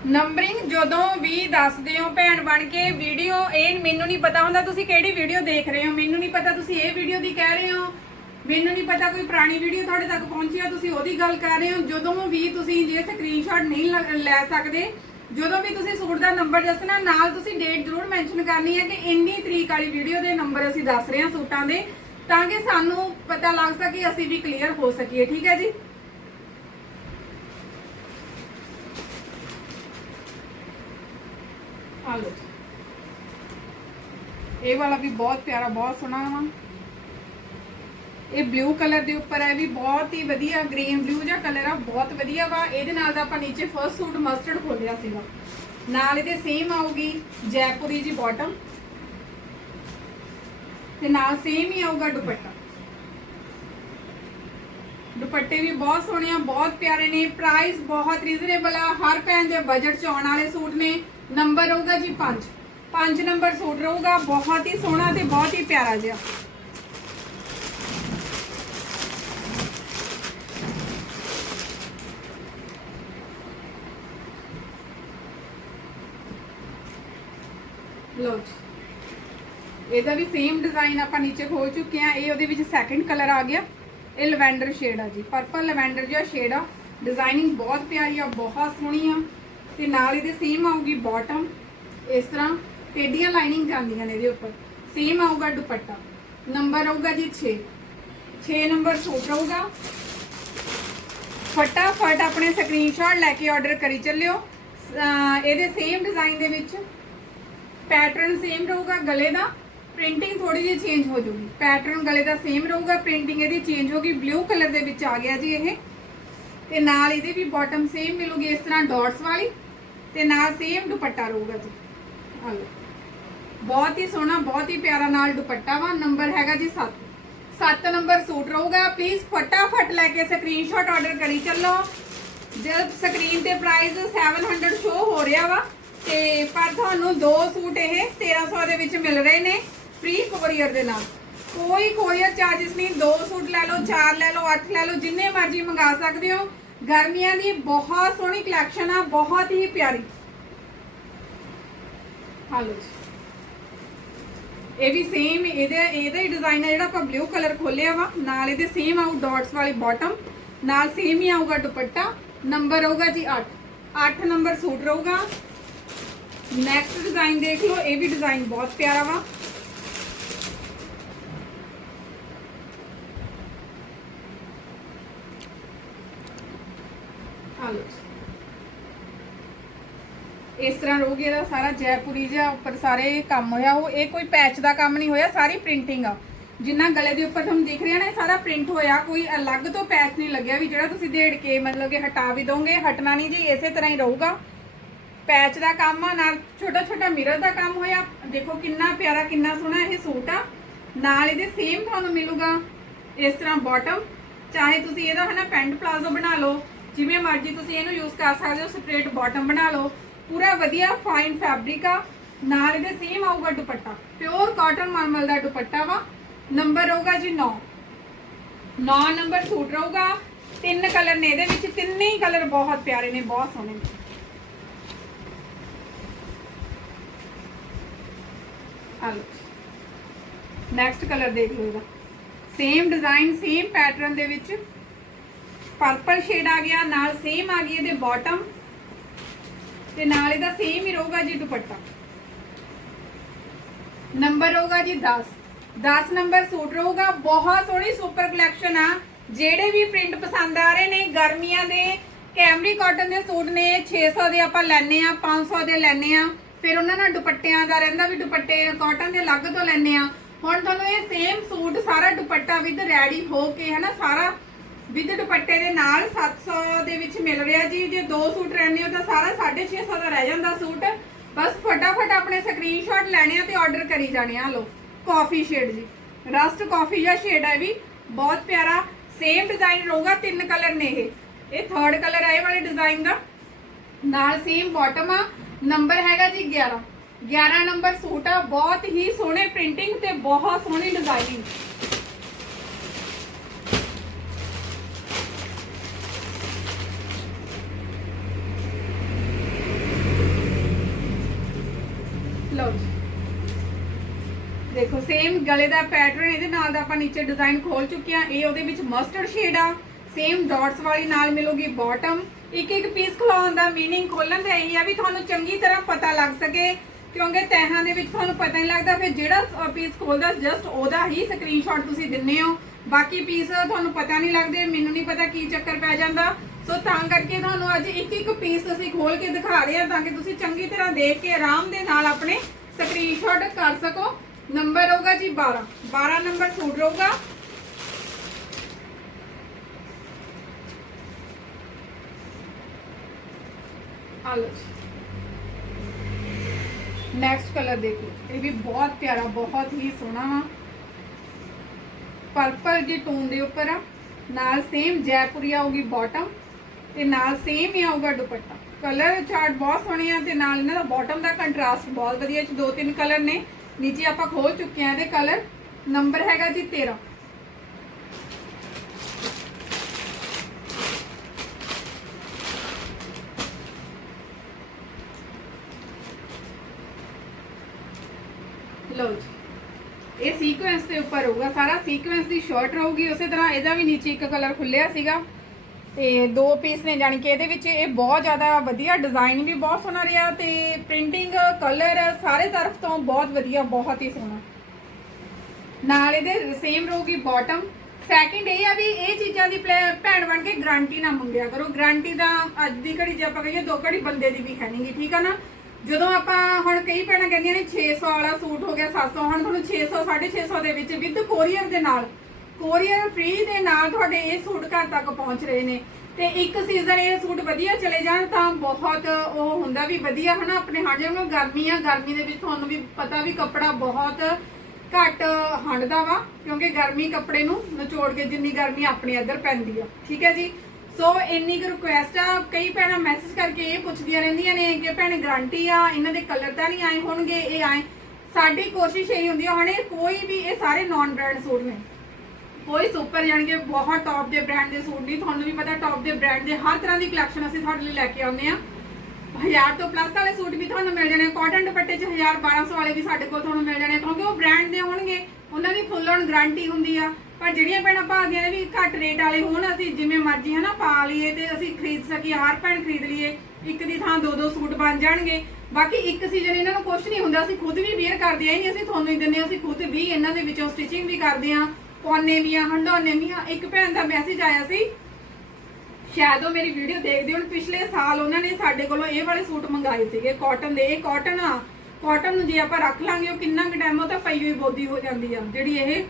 ਨੰਬਰਿੰਗ ਜਦੋਂ ਵੀ ਦੱਸਦੇ ਹੋ ਭੈਣ ਬਣ ਕੇ ਵੀਡੀਓ ਇਹ ਮੈਨੂੰ ਨਹੀਂ ਪਤਾ ਹੁੰਦਾ ਤੁਸੀਂ ਕਿਹੜੀ ਵੀਡੀਓ ਦੇਖ ਰਹੇ ਹੋ। ਮੈਨੂੰ ਨਹੀਂ ਪਤਾ ਤੁਸੀਂ ਇਹ ਵੀਡੀਓ ਦੀ ਕਹਿ ਰਹੇ ਹੋ। ਮੈਨੂੰ ਨਹੀਂ ਪਤਾ ਕੋਈ ਪੁਰਾਣੀ ਵੀਡੀਓ ਤੁਹਾਡੇ ਤੱਕ ਪਹੁੰਚੀ ਆ, ਤੁਸੀਂ ਉਹਦੀ ਗੱਲ ਕਰ ਰਹੇ ਹੋ। ਜਦੋਂ ਵੀ ਤੁਸੀਂ ਜੇ ਸਕਰੀਨਸ਼ਾਟ ਨਹੀਂ ਲ- ਲੈ ਸਕਦੇ, ਜਦੋਂ ਵੀ ਤੁਸੀਂ ਸੂਟ ਦਾ ਨੰਬਰ ਦੱਸਣਾ, ਨਾਲ ਤੁਸੀਂ ਡੇਟ ਜ਼ਰੂਰ ਮੈਂਸ਼ਨ ਕਰਨੀ ਹੈ ਕਿ ਇੰਨੀ ਤਰੀਕ ਵਾਲੀ ਵੀਡੀਓ ਦੇ ਨੰਬਰ ਅਸੀਂ ਦੱਸ ਰਹੇ ਹਾਂ ਸੂਟਾਂ ਦੇ, ਤਾਂ ਕਿ ਸਾਨੂੰ ਪਤਾ ਲੱਗ ਸਕੇ ਅਸੀਂ ਵੀ ਕਲੀਅਰ ਹੋ ਸਕੀਏ, ਠੀਕ ਹੈ ਜੀ? ਆ ਲਓ। ਇਹ ਵਾਲਾ ਵੀ ਬਹੁਤ ਪਿਆਰਾ, ਬਹੁਤ ਸੋਹਣਾ ਵਾ। ਇਹ ਬਲੂ ਕਲਰ ਦੇ ਉੱਪਰ ਹੈ ਵੀ ਬਹੁਤ ਹੀ ਵਧੀਆ ਗ੍ਰੀਨ ਬਲੂ ਜਿਹਾ ਕਲਰ ਆ, ਬਹੁਤ ਵਧੀਆ ਵਾ। ਇਹਦੇ ਨਾਲ ਦਾ ਆਪਾਂ ਨੀਚੇ ਫਰਸਟ ਸੂਟ ਮਸਟਰਡ ਖੋਲਿਆ ਸੀਗਾ। ਨਾਲ ਇਹਦੇ ਸੇਮ ਆਊਗੀ ਜੈਪੁਰੀ ਜੀ ਬਾਟਮ ਤੇ ਨਾਲ ਸੇਮ ਹੀ ਆਊਗਾ ਦੁਪੱਟਾ। ਦੁਪੱਟੇ ਵੀ ਬਹੁਤ ਸੋਹਣੇ ਆ, ਬਹੁਤ ਪਿਆਰੇ ਨੇ। ਪ੍ਰਾਈਸ ਬਹੁਤ ਰੀਜ਼ਨੇਬਲ ਆ। ਹਰ ਭੈਣ ਦੇ ਬਜਟ ਚ ਆਉਣ ਵਾਲੇ ਸੂਟ ਨੇ। ਨੰਬਰ ਰਹੂਗਾ ਜੀ 5 5 ਨੰਬਰ ਸੂਟ ਰਹੂਗਾ। ਬਹੁਤ ਹੀ ਸੋਹਣਾ ਤੇ ਬਹੁਤ ਹੀ ਪਿਆਰਾ ਜਿਹਾ। ਲਓ ਜੀ। ਇਹਦਾ ਵੀ ਸੇਮ ਡਿਜ਼ਾਈਨ ਆਪਾਂ ਨੀਚੇ ਖੋਲ ਚੁੱਕੇ ਆ ਇਹ ਉਹਦੇ ਵਿੱਚ ਸੈਕੰਡ ਕਲਰ ਆ ਗਿਆ। ਇਹ ਲਵੈਂਡਰ ਸ਼ੇਡ ਆ ਜੀ। ਪਰਪਲ ਲਵੈਂਡਰ ਜਿਹਾ ਸ਼ੇਡ ਆ। ਡਿਜ਼ਾਈਨਿੰਗ ਬਹੁਤ ਪਿਆਰੀ ਆ, ਬਹੁਤ ਸੋਹਣੀ ਆ। ਤੇ ਨਾਲ ਇਹਦੇ ਸੇਮ ਆਊਗੀ ਬਾਟਮ ਇਸ ਤਰ੍ਹਾਂ ਟੇਡੀਆਂ ਲਾਈਨਿੰਗ ਜਾਂਦੀਆਂ ਨੇ ਇਹਦੇ ਉੱਪਰ। ਸੇਮ ਆਊਗਾ ਦੁਪੱਟਾ। ਨੰਬਰ ਆਊਗਾ ਜੀ 6 6 ਨੰਬਰ ਸੂਟ ਆਊਗਾ। ਫਟਾਫਟ ਆਪਣੇ ਸਕਰੀਨਸ਼ਾਟ ਲੈ ਕੇ ਆਰਡਰ ਕਰੀ ਚੱਲਿਓ। ਇਹਦੇ ਸੇਮ ਡਿਜ਼ਾਈਨ ਦੇ ਵਿੱਚ ਪੈਟਰਨ ਸੇਮ ਰਹੂਗਾ ਗਲੇ ਦਾ। ਪ੍ਰਿੰਟਿੰਗ ਥੋੜੀ ਜਿਹੀ ਚੇਂਜ ਹੋ ਜਾਊਗੀ ਪੈਟਰਨ ਗਲੇ ਦਾ ਸੇਮ ਰਹੂਗਾ। ਪ੍ਰਿੰਟਿੰਗ ਇਹਦੀ ਚੇਂਜ ਹੋਗੀ ਬਲੂ ਕਲਰ ਦੇ ਵਿੱਚ ਆ ਗਿਆ ਜੀ ਇਹ। ਤੇ ਨਾਲ ਇਹਦੇ ਵੀ ਬਾਟਮ ਸੇਮ ਮਿਲੂਗੀ ਇਸ ਤਰ੍ਹਾਂ ਡਾਟਸ ਵਾਲੀ। ਤੇ ਨਾਲ ਸੇਮ ਦੁਪੱਟਾ ਰਹੂਗਾ ਜੀ। ਆ ਲਓ ਬਹੁਤ ਹੀ ਸੋਹਣਾ, ਬਹੁਤ ਹੀ ਪਿਆਰਾ ਨਾਲ ਦੁਪੱਟਾ ਵਾ। ਨੰਬਰ ਹੈਗਾ ਜੀ 7 7 ਨੰਬਰ ਸੂਟ ਰਹੂਗਾ। ਪਲੀਜ਼ ਫਟਾਫਟ ਲੈ ਕੇ ਸਕਰੀਨਸ਼ਾਟ ਆਰਡਰ ਕਰੀ ਚੱਲੋ। ਜਦ ਸਕਰੀਨ ਤੇ ਪ੍ਰਾਈਸ 700 ਸ਼ੋ ਹੋ ਰਿਹਾ ਵਾ। ਤੇ ਪਰ ਤੁਹਾਨੂੰ ਦੋ ਸੂਟ ਇਹ 1300 ਦੇ ਵਿੱਚ ਮਿਲ ਰਹੇ ਨੇ ਫ੍ਰੀ ਕੋਰੀਅਰ ਦੇ ਨਾਲ। ਕੋਈ ਕੋਰੀਅਰ ਚਾਰजेस ਨਹੀਂ, ਦੋ ਸੂਟ ਲੈ ਲਓ, ਚਾਰ ਲੈ ਲਓ, ਅੱਠ ਲੈ ਲਓ, ਜਿੰਨੇ ਮਰਜ਼ੀ ਮੰਗਾ ਸਕਦੇ ਹੋ। ਗਰਮੀਆਂ ਦੀ ਬਹੁਤ ਸੋਹਣੀ ਕਲੈਕਸ਼ਨ ਆ, ਬਹੁਤ ਹੀ ਪਿਆਰੀ। ਹਾਲੋ ਇਹ ਵੀ ਸੇਮ ਇਹਦੇ, ਇਹਦਾ ਹੀ ਡਿਜ਼ਾਈਨ ਹੈ ਜਿਹੜਾ ਆਪਾਂ ਬਲੂ ਕਲਰ ਖੋਲਿਆ ਵਾ। ਨਾਲ ਇਹਦੇ ਸੇਮ ਆਊ ਡਾਟਸ ਵਾਲੀ ਬਾਟਮ ਨਾਲ ਸੇਮ ਹੀ ਆਊਗਾ ਦੁਪੱਟਾ। ਨੰਬਰ ਆਊਗਾ ਜੀ 8 8 ਨੰਬਰ ਸੂਟ ਰਹੂਗਾ। ਨੈਕਸਟ ਡਿਜ਼ਾਈਨ ਦੇਖ ਲਓ, ਇਹ ਵੀ ਡਿਜ਼ਾਈਨ ਬਹੁਤ ਪਿਆਰਾ ਵਾ। ਇਸ ਤਰ੍ਹਾਂ ਰਹੂਗੀ ਇਹਦਾ ਸਾਰਾ ਜੈਪੁਰੀ ਜਿਹਾ ਉੱਪਰ ਸਾਰੇ ਕੰਮ ਹੋਇਆ। ਉਹ ਇਹ ਕੋਈ ਪੈਚ ਦਾ ਕੰਮ ਨਹੀਂ ਹੋਇਆ, ਸਾਰੀ ਪ੍ਰਿੰਟਿੰਗ ਆ। ਜਿੰਨਾ ਗਲੇ ਦੇ ਉੱਪਰ ਤੁਹਾਨੂੰ ਦਿਖ ਰਿਹਾ ਨਾ, ਇਹ ਸਾਰਾ ਪ੍ਰਿੰਟ ਹੋਇਆ। ਕੋਈ ਅਲੱਗ ਤੋਂ ਪੈਚ ਨਹੀਂ ਲੱਗਿਆ ਵੀ ਜਿਹੜਾ ਤੁਸੀਂ ਦੇੜ ਕੇ ਮਤਲਬ ਕਿ ਹਟਾ ਵੀ ਦੋਗੇ, ਹਟਣਾ ਨਹੀਂ ਜੀ, ਇਸੇ ਤਰ੍ਹਾਂ ਹੀ ਰਹੂਗਾ। ਪੈਚ ਦਾ ਕੰਮ ਆ, ਨਾਲ ਛੋਟਾ ਛੋਟਾ ਮਿਰਰ ਦਾ ਕੰਮ ਹੋਇਆ। ਦੇਖੋ ਕਿੰਨਾ ਪਿਆਰਾ, ਕਿੰਨਾ ਸੋਹਣਾ ਇਹ ਸੂਟ ਆ। ਨਾਲ ਇਹਦੇ ਸੇਮ ਤੁਹਾਨੂੰ ਮਿਲੂਗਾ ਇਸ ਤਰ੍ਹਾਂ ਬਾਟਮ ਚਾਹੇ ਤੁਸੀਂ ਇਹਦਾ ਹਨਾ ਪੈਂਟ ਪਲਾਜ਼ੋ ਬਣਾ ਲਓ, ਜਿਵੇਂ ਮਰਜ਼ੀ ਤੁਸੀਂ ਇਹਨੂੰ ਯੂਜ਼ ਕਰ ਸਕਦੇ ਹੋ ਸਟ੍ਰੇਟ ਬਾਟਮ ਬਣਾ ਲਓ। ਪੂਰਾ ਵਧੀਆ ਫਾਈਨ ਫੈਬਰਿਕ ਆ। ਨਾਲ ਇਹਦੇ ਸੇਮ ਆਊਗਾ ਦੁਪੱਟਾ। ਪਿਓਰ ਕਾਟਨ ਮਲਮਲ ਦਾ ਦੁਪੱਟਾ ਵਾ। ਨੰਬਰ ਹੋਊਗਾ ਜੀ 9 9 ਨੰਬਰ ਸੂਟ ਰਹੂਗਾ। ਤਿੰਨ ਕਲਰ ਨੇ ਇਹਦੇ ਵਿੱਚ, ਤਿੰਨੇ ਹੀ ਕਲਰ ਬਹੁਤ ਪਿਆਰੇ ਨੇ, ਬਹੁਤ ਸੋਹਣੇ ਨੇ। ਨੈਕਸਟ ਕਲਰ ਦੇਖ ਲਓ ਇਹਦਾ। ਸੇਮ ਡਿਜ਼ਾਈਨ ਸੇਮ ਪੈਟਰਨ ਦੇ ਵਿੱਚ ਪਰਪਲ ਸ਼ੇਡ ਆ ਗਿਆ, ਨਾਲ ਸੇਮ ਆ ਗਈ ਇਹਦੇ ਬਾਟਮ ਤੇ ਨਾਲ ਇਹਦਾ ਸੇਮ ਹੀ ਰਹੂਗਾ ਜੀ ਦੁਪੱਟਾ। ਨੰਬਰ ਹੋਊਗਾ ਜੀ 10 10 ਨੰਬਰ ਸੂਟ ਰਹੂਗਾ। ਬਹੁਤ ਸੋਹਣੀ ਸੁਪਰ ਕਲੈਕਸ਼ਨ ਆ। ਜਿਹੜੇ ਵੀ ਪ੍ਰਿੰਟ ਪਸੰਦ ਆ ਰਹੇ ਨੇ, ਗਰਮੀਆਂ ਦੇ ਕੈਮਰੀ ਕਾਟਨ ਦੇ ਸੂਟ ਨੇ 600 ਦੇ ਆਪਾਂ ਲੈਣੇ ਆ 500 ਦੇ ਲੈਣੇ ਆ ਫਿਰ ਉਹਨਾਂ ਨਾਲ ਦੁਪੱਟਿਆਂ ਦਾ ਰਹਿੰਦਾ ਵੀ ਦੁਪੱਟੇ ਕਾਟਨ ਦੇ ਅਲੱਗ ਤੋਂ ਲੈਣੇ ਆ ਹੁਣ ਤੁਹਾਨੂੰ ਇਹ ਸੇਮ ਸੂਟ ਸਾਰਾ ਦੁਪੱਟਾ ਵਿਦ ਰੈਡੀ ਹੋ ਕੇ ਹਨਾ, ਸਾਰਾ ਵਿਦ ਦੁਪੱਟੇ ਦੇ ਨਾਲ 700 ਦੇ ਵਿੱਚ ਮਿਲ ਰਿਹਾ ਜੀ। ਜੇ ਦੋ ਸੂਟ ਰਹਿੰਦੇ ਹੋ ਤਾਂ ਸਾਰਾ 650 ਦਾ ਰਹਿ ਜਾਂਦਾ ਸੂਟ। ਬਸ ਫਟਾਫਟ ਆਪਣੇ ਸਕਰੀਨਸ਼ਾਟ ਲੈਣੇ ਆ ਤੇ ਆਰਡਰ ਕਰੀ ਜਾਣੇ ਆ। ਲੋ ਕਾਫੀ ਸ਼ੇਡ ਜੀ। ਰਸਟ ਕਾਫੀ ਜਾਂ ਸ਼ੇਡ ਹੈ ਵੀ। ਬਹੁਤ ਪਿਆਰਾ ਸੇਮ ਡਿਜ਼ਾਈਨ ਰਹੂਗਾ, ਤਿੰਨ ਕਲਰ ਨੇ ਇਹ। ਇਹ ਥਰਡ ਕਲਰ ਹੈ ਇਹ ਵਾਲੇ ਡਿਜ਼ਾਈਨ ਦਾ। ਨਾਲ ਸੇਮ ਬਾਟਮ ਆ ਨੰਬਰ ਹੈਗਾ ਜੀ 11 11 ਨੰਬਰ ਸੂਟ ਆ, ਬਹੁਤ ਹੀ ਸੋਹਣੇ ਪ੍ਰਿੰਟਿੰਗ ਤੇ ਬਹੁਤ ਸੋਹਣੀ ਡਿਜ਼ਾਈਨਿੰਗ ਲਓ ਜੀ। ਦੇਖੋ ਸੇਮ ਗਲੇ ਦਾ ਪੈਟਰਨ ਇਹਦੇ ਨਾਲ ਦਾ ਆਪਾਂ ਨੀਚੇ ਡਿਜ਼ਾਈਨ ਖੋਲ ਚੁੱਕੇ ਆ। ਇਹ ਉਹਦੇ ਵਿੱਚ ਮਸਟਰਡ ਸ਼ੇਡ ਆ। ਸੇਮ ਡਾਟਸ ਵਾਲੀ ਨਾਲ ਮਿਲੂਗੀ ਬਾਟਮ ਇੱਕ ਇੱਕ ਪੀਸ ਖਵਾਉਣ ਦਾ ਮੀਨਿੰਗ ਖੋਲਣ ਦਾ ਇਹੀ ਆ ਵੀ ਤੁਹਾਨੂੰ ਚੰਗੀ ਤਰ੍ਹਾਂ ਪਤਾ ਲੱਗ ਸਕੇ, ਕਿਉਂਕਿ ਤਹਿਾਂ ਦੇ ਵਿੱਚ ਤੁਹਾਨੂੰ ਪਤਾ ਨਹੀਂ ਲੱਗਦਾ, ਫਿਰ ਜਿਹੜਾ ਪੀਸ ਖੋਲਦਾ ਜਸਟ ਉਹਦਾ ਹੀ ਸਕਰੀਨਸ਼ਾਟ ਤੁਸੀਂ ਦਿੰਨੇ ਹੋ। ਬਾਕੀ ਪੀਸ ਤੁਹਾਨੂੰ ਪਤਾ ਨਹੀਂ ਲੱਗਦੇ, ਮੈਨੂੰ ਨਹੀਂ ਪਤਾ ਕੀ ਚੱਕਰ ਪੈ ਜਾਂਦਾ। ਸੋ ਤਾਂ ਕਰਕੇ ਤੁਹਾਨੂੰ ਅੱਜ ਇੱਕ ਇੱਕ ਪੀਸ ਅਸੀਂ ਖੋਲ ਕੇ ਦਿਖਾ ਰਹੇ ਹਾਂ, ਤਾਂ ਕਿ ਤੁਸੀਂ ਚੰਗੀ ਤਰ੍ਹਾਂ ਦੇਖ ਕੇ ਆਰਾਮ ਦੇ ਨਾਲ ਆਪਣੇ ਸਕਰੀਨਸ਼ਾਟ ਕਰ ਸਕੋ। ਨੰਬਰ ਹੋਗਾ ਜੀ 12 12 ਨੰਬਰ ਸੂਟ ਰਹੂਗਾ ਆ ਲਓ ਨੈਕਸਟ ਕਲਰ ਦੇਖੋ ਇਹ ਵੀ ਬਹੁਤ ਪਿਆਰਾ, ਬਹੁਤ ਹੀ ਸੋਹਣਾ ਵਾ। ਪਰਪਲ ਦੀ ਟੋਨ ਦੇ ਉੱਪਰ ਆ, ਨਾਲ ਸੇਮ ਜੈਪੁਰੀ ਆਊਗੀ ਬਾਟਮ ਤੇ ਨਾਲ ਸੇਮ ਹੀ ਆਊਗਾ ਦੁਪੱਟਾ। ਕਲਰ ਚਾਰਟ ਬਹੁਤ ਸੋਹਣੇ ਆ ਤੇ ਨਾਲ ਇਹਨਾਂ ਦਾ ਬਾਟਮ ਦਾ ਕੰਟਰਾਸਟ ਬਹੁਤ ਵਧੀਆ ਚ ਦੋ ਤਿੰਨ ਕਲਰ ਨੇ। ਨੀਚੇ ਆਪਾਂ ਖੋਲ ਚੁੱਕੇ ਆ ਇਹਦੇ ਕਲਰ ਨੰਬਰ ਹੈਗਾ ਜੀ 13 ਲਓ ਜੀ। ਇਹ ਸੀਕੁਐਂਸ ਦੇ ਉੱਪਰ ਹੋਊਗਾ ਸਾਰਾ। ਸੀਕੁਐਂਸ ਦੀ ਸ਼ਰਟ ਰਹੂਗੀ, ਉਸੇ ਤਰ੍ਹਾਂ ਇਹਦਾ ਵੀ ਨੀਚੇ ਇੱਕ ਕਲਰ ਖੁੱਲਿਆ ਸੀਗਾ। ਤੇ ਦੋ ਪੀਸ ਨੇ, ਜਾਣੀ ਕਿ ਇਹਦੇ ਵਿੱਚ ਇਹ ਬਹੁਤ ਜ਼ਿਆਦਾ ਵਧੀਆ ਡਿਜ਼ਾਈਨ ਵੀ ਬਹੁਤ ਸੋਹਣਾ ਰਿਹਾ ਤੇ ਪ੍ਰਿੰਟਿੰਗ ਕਲਰ ਸਾਰੇ ਤਰਫ ਤੋਂ ਬਹੁਤ ਵਧੀਆ, ਬਹੁਤ ਹੀ ਸੋਹਣਾ। ਨਾਲ ਇਹਦੇ ਸੇਮ ਰਹੂਗੀ ਬਾਟਮ ਸੈਕਿੰਡ ਇਹ ਆ ਵੀ ਇਹ ਚੀਜ਼ਾਂ ਦੀ ਪਲੈ- ਭੈਣ ਬਣ ਕੇ ਗਾਰੰਟੀ ਨਾ ਮੰਗਿਆ ਕਰੋ। ਗਾਰੰਟੀ ਦਾ ਅੱਜ ਦੀ ਘੜੀ ਜੇ ਆਪਾਂ ਕਹੀਏ, ਦੋ ਘੜੀ ਬੰਦੇ ਦੀ ਵੀ ਹੈ ਨਹੀਂਗੀ ਠੀਕ ਆ ਨਾ? ਜਦੋਂ ਆਪਾਂ ਕਈ ਭੈਣਾਂ ਕਹਿੰਦੀਆਂ ਨੇ 600 ਵਾਲਾ ਸੂਟ ਹੋ ਗਿਆ 700 ਹੁਣ ਤੁਹਾਨੂੰ 600 650 ਦੇ ਵਿੱਚ ਵਿਦ ਕੋਰੀਅਰ ਦੇ ਨਾਲ, ਕੋਰੀਅਰ ਫ੍ਰੀ ਦੇ ਨਾਲ ਤੁਹਾਡੇ ਇਹ ਸੂਟ ਘਰ ਤੱਕ ਪਹੁੰਚ ਰਹੇ ਨੇ। ਤੇ ਇੱਕ ਸੀਜ਼ਨ ਇਹ ਸੂਟ ਵਧੀਆ ਚਲੇ ਜਾਣ ਤਾਂ ਬਹੁਤ ਉਹ ਹੁੰਦਾ ਵੀ ਵਧੀਆ, ਹਨਾ, ਆਪਣੇ ਹਾਂ ਜਿਵੇਂ ਗਰਮੀ ਆ ਗਰਮੀ ਦੇ ਵਿੱਚ ਤੁਹਾਨੂੰ ਵੀ ਪਤਾ ਵੀ ਕੱਪੜਾ ਬਹੁਤ ਘੱਟ ਹੰਡਦਾ ਵਾ, ਕਿਉਂਕਿ ਗਰਮੀ ਕੱਪੜੇ ਨੂੰ ਨਿਚੋੜ ਕੇ ਜਿੰਨੀ ਗਰਮੀ ਆਪਣੇ ਇੱਧਰ ਪੈਂਦੀ ਆ। ਠੀਕ ਹੈ ਜੀ? ਸੋ ਇੰਨੀ ਕੁ ਰਿਕੁਐਸਟ ਆ, ਕਈ ਭੈਣਾਂ ਮੈਸੇਜ ਕਰਕੇ ਇਹ ਪੁੱਛਦੀਆਂ ਰਹਿੰਦੀਆਂ ਨੇ ਕਿ ਭੈਣ ਗਾਰੰਟੀ ਆ, ਇਹਨਾਂ ਦੇ ਕਲਰ ਤਾਂ ਨਹੀਂ ਆਏ ਹੋਣਗੇ, ਇਹ ਆਏ। ਸਾਡੀ ਕੋਸ਼ਿਸ਼ ਇਹੀ ਹੁੰਦੀ ਆ, ਹੁਣ ਕੋਈ ਵੀ, ਇਹ ਸਾਰੇ ਨਾਨ ਬ੍ਰਾਂਡ ਸੂਟ ਨੇ। ਕੋਈ ਸੁਪਰ ਜਾਣਗੇ ਬਹੁਤ ਟੌਪ ਦੇ ਬ੍ਰਾਂਡ ਦੇ ਸੂਟ ਨਹੀਂ, ਤੁਹਾਨੂੰ ਵੀ ਪਤਾ ਟੌਪ ਦੇ ਬ੍ਰਾਂਡ ਦੇ ਹਰ ਤਰ੍ਹਾਂ ਦੀ ਕਲੈਕਸ਼ਨ ਅਸੀਂ ਤੁਹਾਡੇ ਲਈ ਲੈ ਕੇ ਆਉਂਦੇ ਆ। ਹਜ਼ਾਰ ਤੋਂ ਪਲੱਸ ਵਾਲੇ ਸੂਟ ਵੀ ਤੁਹਾਨੂੰ ਮਿਲ ਜਾਣੇ ਕਾਟਨ ਦੁਪੱਟੇ 'ਚ 1000 1200 ਵਾਲੇ ਵੀ ਸਾਡੇ ਕੋਲ ਤੁਹਾਨੂੰ ਮਿਲ ਜਾਣੇ ਕਿਉਂਕਿ ਉਹ ਬ੍ਰਾਂਡ ਦੇ ਹੋਣਗੇ, ਉਹਨਾਂ ਦੀ ਫੁੱਲ ਔਨ ਗਾਰੰਟੀ ਹੁੰਦੀ ਆ। ਪਰ ਜਿਹੜੀਆਂ ਭੈਣਾਂ ਭਾਗਦੀਆਂ ਨੇ ਵੀ ਘੱਟ ਰੇਟ ਵਾਲੇ ਹੋਣ, ਅਸੀਂ ਜਿਵੇਂ ਮਰਜ਼ੀ ਹਨਾ ਪਾ ਲਈਏ ਤੇ ਅਸੀਂ ਖਰੀਦ ਸਕੀਏ, ਹਰ ਭੈਣ ਖਰੀਦ ਲਈਏ। ਇੱਕ ਦੀ ਥਾਂ ਦੋ ਦੋ ਸੂਟ ਬਣ ਜਾਣਗੇ। ਬਾਕੀ ਇੱਕ ਸੀਜ਼ਨ ਇਹਨਾਂ ਨੂੰ ਕੁਝ ਨਹੀਂ ਹੁੰਦਾ, ਅਸੀਂ ਖੁਦ ਵੀ ਵੇਅਰ ਕਰਦੇ ਆ ਨਹੀਂ ਅਸੀਂ ਤੁਹਾਨੂੰ ਹੀ ਦਿੰਦੇ ਅਸੀਂ ਖੁਦ ਵੀ ਇਹਨਾਂ ਦੇ ਵਿੱਚੋਂ ਸਟਿਚਿੰਗ ਵੀ ਕਰਦੇ ਆ ਪਾਉਨੇ ਵੀ ਆ ਹੰਡਾਉਨੇ ਵੀ ਆ ਇੱਕ ਭੈਣ ਦਾ ਮੈਸੇਜ ਆਇਆ ਸੀ। ਸ਼ਾਇਦ ਉਹ ਮੇਰੀ ਵੀਡੀਓ ਦੇਖਦੇ ਹੁਣ, ਪਿਛਲੇ ਸਾਲ ਉਹਨਾਂ ਨੇ ਸਾਡੇ ਕੋਲੋਂ ਇਹ ਵਾਲੇ ਸੂਟ ਮੰਗਾਏ ਸੀਗੇ ਕਾਟਨ ਦੇ। ਇਹ ਕਾਟਨ ਆ ਕਾਟਨ ਨੂੰ ਜੇ ਆਪਾਂ ਰੱਖ ਲਾਂਗੇ, ਉਹ ਕਿੰਨਾ ਕੁ ਟਾਈਮ ਉਹ ਤਾਂ ਪਈ ਹੋਈ ਬੋਦੀ ਹੋ ਜਾਂਦੀ ਆ, ਜਿਹੜੀ ਇਹ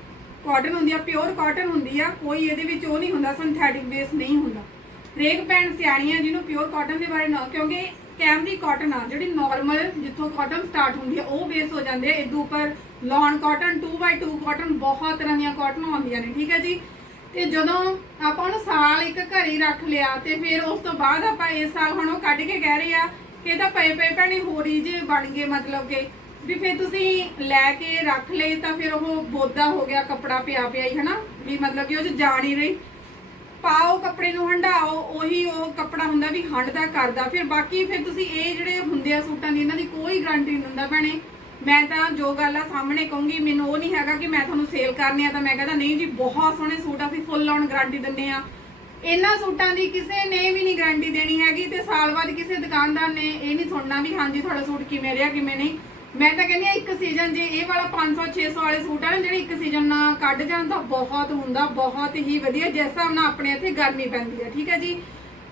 ਕਾਟਨ ਹੁੰਦੀ ਆ ਪਿਓਰ ਕਾਟਨ ਹੁੰਦੀ ਆ, ਕੋਈ ਇਹਦੇ ਵਿੱਚ ਉਹ ਨਹੀਂ ਹੁੰਦਾ ਸਿੰਥੈਟਿਕ ਬੇਸ ਨਹੀਂ ਹੁੰਦਾ। ਹਰੇਕ ਭੈਣ ਸਿਆਣੀ ਆ ਜਿਹਨੂੰ ਪਿਓਰ ਕਾਟਨ ਦੇ ਬਾਰੇ ਨਾ, ਕਿਉਂਕਿ ਕੈਮਰੀ ਕਾਟਨ ਆ, ਜਿਹੜੀ ਨਾਰਮਲ ਜਿੱਥੋਂ ਕਾਟਨ ਸਟਾਰਟ ਹੁੰਦੀ ਆ, ਉਹ ਬੇਸ ਹੋ ਜਾਂਦੇ ਆ ਇਦੋਂ ਉੱਪਰ ਲੌਨ ਕਾਟਨ 2x2 ਕਾਟਨ ਬਹੁਤ ਤਰ੍ਹਾਂ ਦੀਆਂ ਕਾਟਨ ਆਉਂਦੀਆਂ ਨੇ, ਠੀਕ ਹੈ ਜੀ? ਤੇ ਜਦੋਂ ਆਪਾਂ ਉਹਨੂੰ ਸਾਲ ਇੱਕ ਘਰੇ ਰੱਖ ਲਿਆ, ਤੇ ਫਿਰ ਉਸ ਤੋਂ ਬਾਅਦ ਆਪਾਂ ਇਸ ਸਾਲ ਹੁਣ ਉਹ ਕੱਢ ਕੇ ਕਹਿ ਰਹੇ ਆ ਕਿ ਇਹ ਤਾਂ ਪਏ ਪਏ ਭੈਣੇ, ਹੋਰੀ ਜੇ ਬਣ ਗਏ, ਮਤਲਬ ਕਿ ਵੀ ਫਿਰ ਤੁਸੀਂ ਲੈ ਕੇ ਰੱਖ ਲਏ ਤਾਂ ਫਿਰ ਉਹ ਬੋਦਾ ਹੋ ਗਿਆ ਕੱਪੜਾ ਪਿਆ ਪਿਆ ਹੀ ਹਨਾ? ਵੀ ਮਤਲਬ ਕਿ ਉਹ ਚ ਜਾ ਨਹੀਂ ਰਹੀ। ਪਾਓ ਕੱਪੜੇ ਨੂੰ ਹੰਡਾਓ ਉਹੀ ਉਹ ਕੱਪੜਾ ਹੁੰਦਾ ਵੀ ਹੰਡਦਾ ਕਰਦਾ। ਫਿਰ ਬਾਕੀ ਫਿਰ ਤੁਸੀਂ ਇਹ ਜਿਹੜੇ ਹੁੰਦੇ ਆ ਸੂਟਾਂ ਦੀ ਇਹਨਾਂ ਦੀ ਕੋਈ ਗਾਰੰਟੀ ਨਹੀਂ ਦਿੰਦਾ ਭੈਣੇ। ਮੈਂ ਤਾਂ ਜੋ ਗੱਲ ਆ ਸਾਹਮਣੇ ਕਹੂੰਗੀ ਮੈਨੂੰ ਉਹ ਨਹੀਂ ਹੈਗਾ ਕਿ ਮੈਂ ਤੁਹਾਨੂੰ ਸੇਲ ਕਰਨੇ ਆ ਤਾਂ ਮੈਂ ਕਹਿੰਦਾ ਨਹੀਂ ਜੀ ਬਹੁਤ ਸੋਹਣੇ ਸੂਟ ਆ, ਅਸੀਂ ਫੁੱਲ ਔਨ ਗਾਰੰਟੀ ਦਿੰਨੇ ਆ। ਇਹਨਾਂ ਸੂਟਾਂ ਦੀ ਕਿਸੇ ਨੇ ਵੀ ਨਹੀਂ ਗਾਰੰਟੀ ਦੇਣੀ ਹੈਗੀ ਤੇ ਸਾਲ ਬਾਅਦ ਕਿਸੇ ਦੁਕਾਨਦਾਰ ਨੇ ਇਹ ਨਹੀਂ ਸੁਣਨਾ ਵੀ ਹਾਂਜੀ ਤੁਹਾਡਾ ਸੂਟ ਕਿਵੇਂ ਰਿਹਾ ਕਿਵੇਂ ਨਹੀਂ। ਮੈਂ ਤਾਂ ਕਹਿੰਦੀ ਆ ਇੱਕ ਸੀਜ਼ਨ ਜੇ ਇਹ ਵਾਲਾ 500 600 ਵਾਲੇ ਸੂਟ ਆ ਨਾ, ਜਿਹੜੇ ਇੱਕ ਸੀਜ਼ਨ ਨਾਲ ਕੱਢ ਜਾਣ ਤਾਂ ਬਹੁਤ ਹੁੰਦਾ, ਬਹੁਤ ਹੀ ਵਧੀਆ, ਜਿਸ ਹਿਸਾਬ ਨਾਲ ਆਪਣੇ ਇੱਥੇ ਗਰਮੀ ਪੈਂਦੀ ਹੈ ਠੀਕ ਹੈ ਜੀ?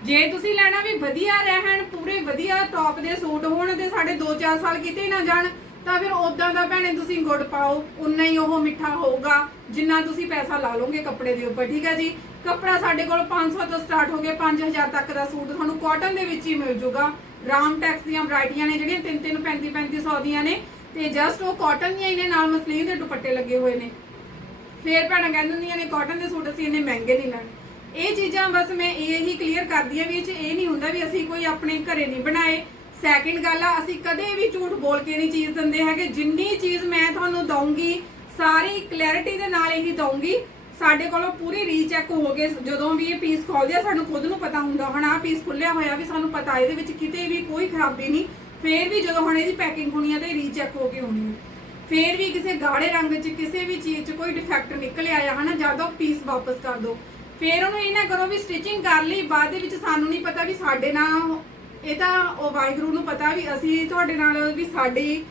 ਜੇ ਤੁਸੀਂ ਲੈਣਾ ਵੀ ਵਧੀਆ ਰਹਿਣ, ਪੂਰੇ ਵਧੀਆ ਟੌਪ ਦੇ ਸੂਟ ਹੋਣ ਤੇ ਸਾਡੇ 2-4 ਸਾਲ ਕਿਤੇ ਨਾ ਜਾਣ, ਤਾਂ ਫਿਰ ਉਦਾਂ ਦਾ ਭੈਣੇ ਤੁਸੀਂ ਗੁੜ ਪਾਓ ਉਨਾ ਹੀ ਉਹ ਮਿੱਠਾ ਹੋਊਗਾ, ਜਿੰਨਾ ਤੁਸੀਂ ਪੈਸਾ ਲਾ ਲੋਗੇ ਕੱਪੜੇ ਦੇ ਉੱਪਰ, ਠੀਕ ਹੈ ਜੀ? ਕੱਪੜਾ ਸਾਡੇ ਕੋਲ 500 ਤੋਂ ਸਟਾਰਟ ਹੋ ਕੇ 5000 ਤੱਕ ਦਾ ਸੂਟ ਤੁਹਾਨੂੰ ਕਾਟਨ ਦੇ ਵਿੱਚ ਹੀ ਮਿਲ ਜੂਗਾ। ਰਾਮ ਟੈਕਸ ਦੀਆਂ ਵੈਰਾਈਟੀਆਂ ਨੇ ਜਿਹੜੀਆਂ 3 3 35 3500 ਦੀਆਂ ਨੇ। ਤੇ ਜਸਟ ਉਹ ਕਾਟਨ ਦੀਆਂ ਹੀ ਨਾਲ ਮਸਲੀਨ ਦੇ ਦੁਪੱਟੇ ਲੱਗੇ ਹੋਏ ਨੇ। ਫੇਰ ਭੈਣਾਂ ਕਹਿੰਦੇ ਹੁੰਦੀਆਂ ਨੇ ਕਾਟਨ ਦੇ ਸੂਟ ਅਸੀਂ ਇੰਨੇ ਮਹਿੰਗੇ ਨਹੀਂ ਲੈਣੇ। ਇਹ ਚੀਜ਼ਾਂ ਬਸ ਮੈਂ ਇਹ ਹੀ ਕਲੀਅਰ ਕਰਦੀ ਆ ਵੀ ਇਹ ਚ ਇਹ ਨਹੀਂ ਹੁੰਦਾ ਵੀ ਅਸੀਂ ਕੋਈ ਆਪਣੇ ਘਰੇ ਨਹੀਂ ਬਣਾਏ। ਸੈਕਿੰਡ ਗੱਲ ਆ, ਅਸੀਂ ਕਦੇ ਵੀ ਝੂਠ ਬੋਲ ਕੇ ਨਹੀਂ ਚੀਜ਼ ਦਿੰਦੇ ਹੈਗੇ। ਜਿੰਨੀ ਚੀਜ਼ ਮੈਂ ਤੁਹਾਨੂੰ ਦਊਂਗੀ, ਸਾਰੀ ਕਲੈਰਿਟੀ ਦੇ ਨਾਲ ਇਹੀ ਦਊਂਗੀ। ਸਾਡੇ ਕੋਲੋਂ ਪੂਰੀ ਰੀਚੈਕ ਹੋ ਕੇ ਜਦੋਂ ਵੀ ਇਹ ਪੀਸ ਖੋਲਦੇ ਆ, ਸਾਨੂੰ ਖੁਦ ਨੂੰ ਪਤਾ ਹੁੰਦਾ ਹੁਣ ਆ ਪੀਸ ਖੁੱਲਿਆ ਹੋਇਆ ਵੀ ਸਾਨੂੰ ਪਤਾ, ਇਹਦੇ ਵਿੱਚ ਕਿਤੇ ਵੀ ਕੋਈ ਖਰਾਬੀ ਨਹੀਂ। ਫੇਰ ਵੀ ਜਦੋਂ ਹੁਣ ਇਹਦੀ ਪੈਕਿੰਗ ਹੋਣੀ ਆ ਤੇ ਰੀਚੈਕ ਹੋ ਕੇ ਹੋਣੀ ਆ। ਫੇਰ ਵੀ ਕਿਸੇ ਗਾੜੇ ਰੰਗ 'ਚ ਕਿਸੇ ਵੀ ਚੀਜ਼ 'ਚ ਕੋਈ ਡਿਫੈਕਟ ਨਿਕਲ ਆਇਆ ਹਨਾ, ਜਦ ਉਹ ਪੀਸ ਵਾਪਸ ਕਰ ਦਿਓ ਫੇਰ ਉਹਨੂੰ ਇਹ ਨਾ ਕਰੋ ਵੀ ਸਟਿਚਿੰਗ ਕਰ ਲਈ, ਬਾਅਦ ਦੇ ਵਿੱਚ ਸਾਨੂੰ ਨਹੀਂ ਪਤਾ ਵੀ ਸਾਡੇ ਨਾਲ, ਇਹ ਤਾਂ ਉਹ ਵਾਹਿਗੁਰੂ ਨੂੰ ਪਤਾ ਵੀ ਅਸੀਂ ਤੁਹਾਡੇ ਨਾਲ ਵੀ ਸਾਡੀ